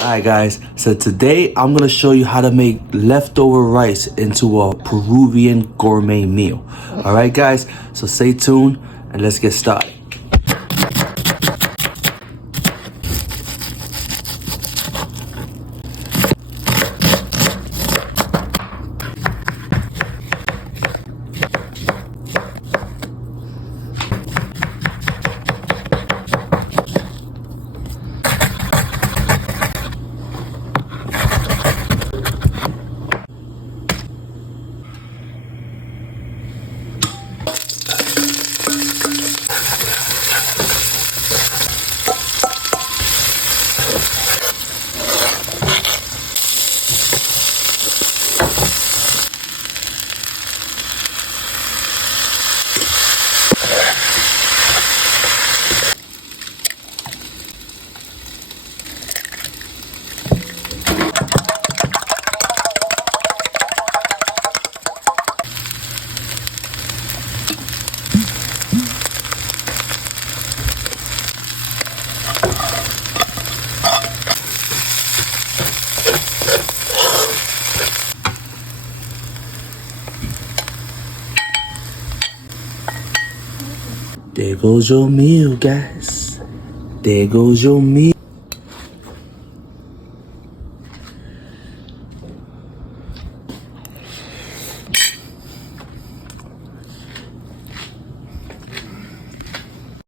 Alright guys, so today I'm gonna show you how to make leftover rice into a Peruvian gourmet meal. Alright guys, so stay tuned and let's get started. There goes your meal, guys. There goes your meal.